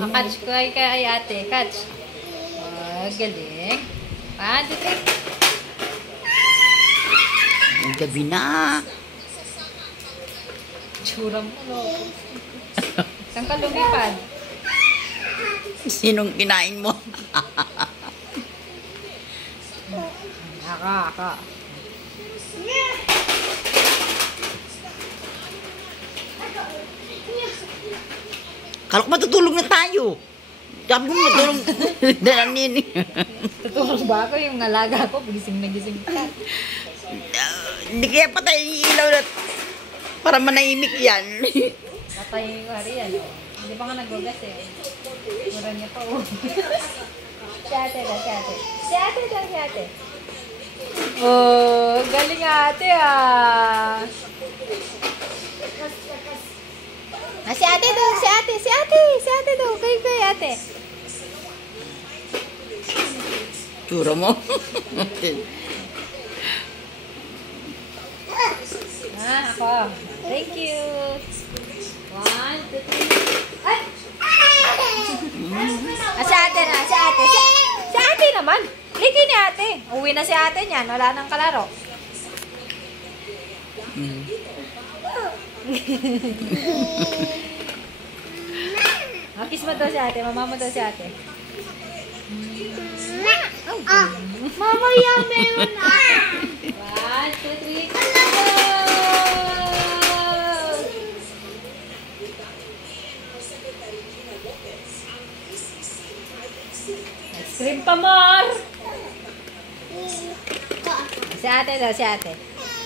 Catch ko ay kay ate. Catch. Oh, galing. Dito. Ang gabi na. Tsura mo, no? Saan ka lumipad? Sinong kinain mo? Ako. Kala ko matutulog na tayo. Sabi ko matulog. Dalanin. Tutulog ba ako? Yung nalaga ko, gising na gising ka. Hindi kaya patay yung ilaw na para manahimik yan. Patay ko hari yan. Hindi pa nga nagwagas eh. Mura niya pa oh. Si ate. Oh, galing ate ah. Si ate daw, si ate daw, kay ate. Tsura mo. Ako. Thank you. 1, 2, 3. Ay! Si ate na, si ate. Si ate naman. Liki ni ate. Uwi na si ate niyan. Wala nang kalaro. Kiss mo daw si ate. Mama mo daw si ate. Mama, yan meron na. 1, 2, 3. Ice cream pa more. Si ate daw, si ate.